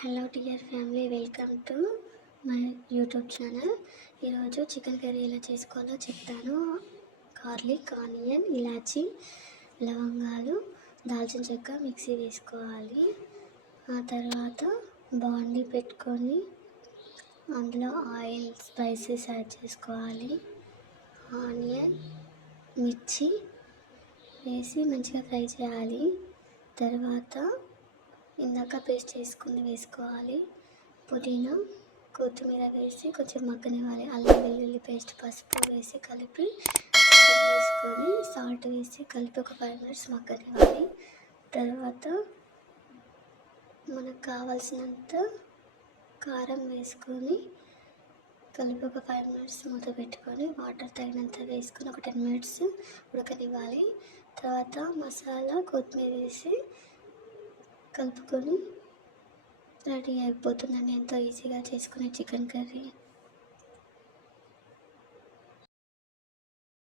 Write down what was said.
Hello dear family, welcome to my YouTube channel. ఈరోజు chicken curry ఎలా చేసుకోవాలో చెప్తాను. గార్లిక్, ఆనియన్, ఇలాచీ, లవంగాలు, దాల్చిన చెక్క మిక్సీ వేసుకోవాలి. ఆ తర్వాత బాండీ పెట్టుకొని అందులో ఆయిల్, స్పైసెస్ యాడ్ చేసుకోవాలి. ఆనియన్, మిర్చి వేసి మంచిగా ఫ్రై చేయాలి. తర్వాత ఇందాక పేస్ట్ చేసుకుని వేసుకోవాలి. పుదీనా, కొత్తిమీర వేసి కొంచెం మగ్గనివ్వాలి. అల్లం వెల్లుల్లి పేస్ట్, పసుపు వేసి కలిపి చికెన్ వేసుకొని సాల్ట్ వేసి కలిపి ఒక 5 minutes మగ్గనివ్వాలి. తర్వాత మనకు కావాల్సినంత కారం వేసుకొని కలిపి ఒక 5 minutes మూత పెట్టుకొని వాటర్ తగినంత వేసుకొని ఒక 10 minutes ఉడకనివ్వాలి. తర్వాత మసాలా, కొత్తిమీర వేసి కలుపుకొని రెడీ అయిపోతుందండి. ఎంతో ఈజీగా చేసుకునే చికెన్ కర్రీ.